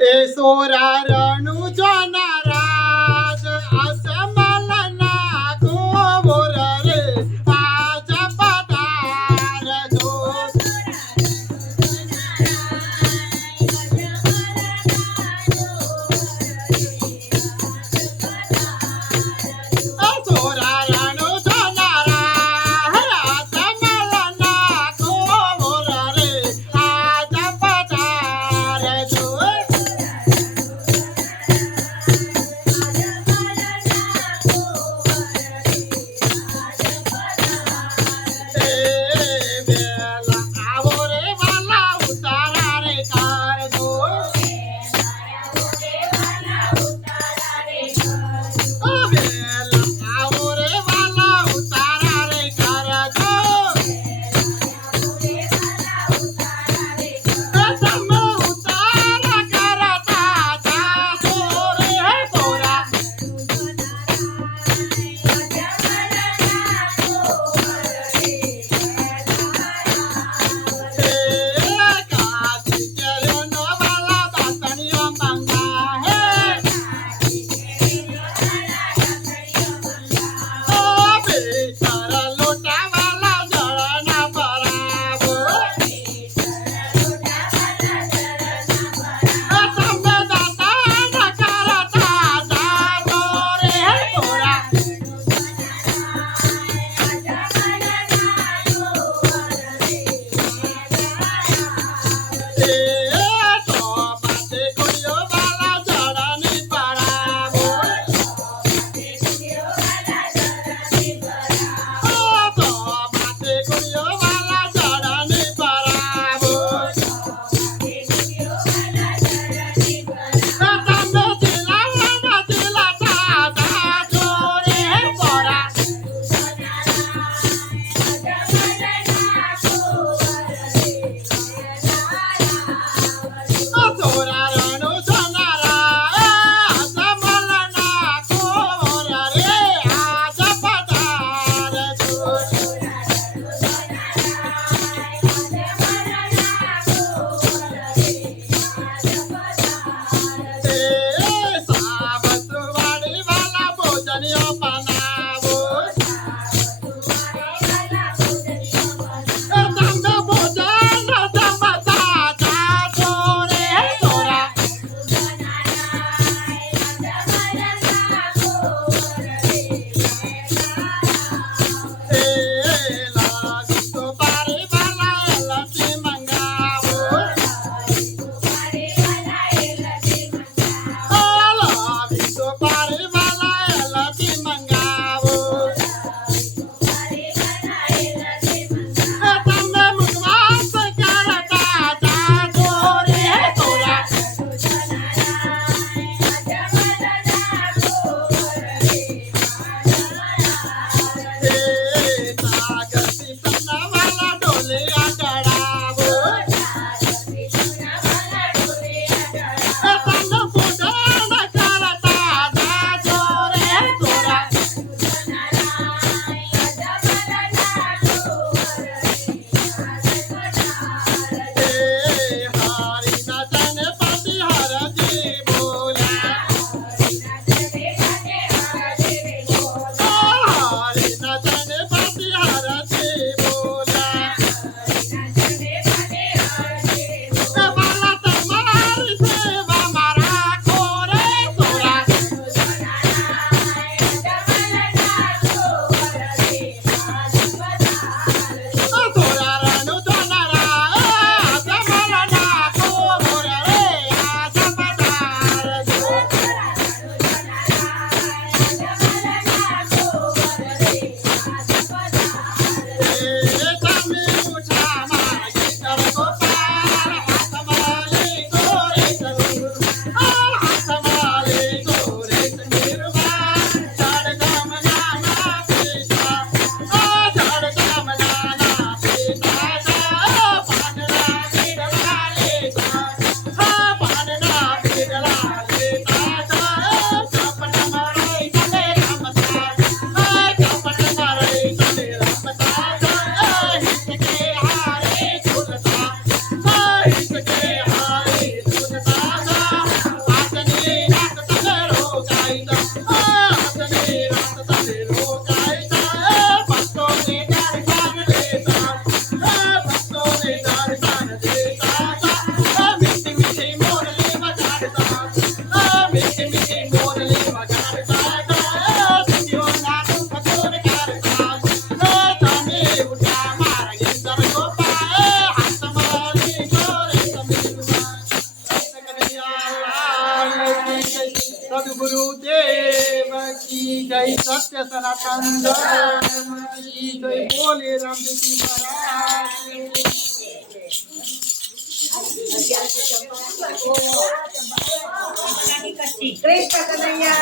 એ સોરા રણુ જોના सदगुरुदेव की जय सत्य सनातन धर्म की जय बोले राम जी की कृष्ण कन्हैया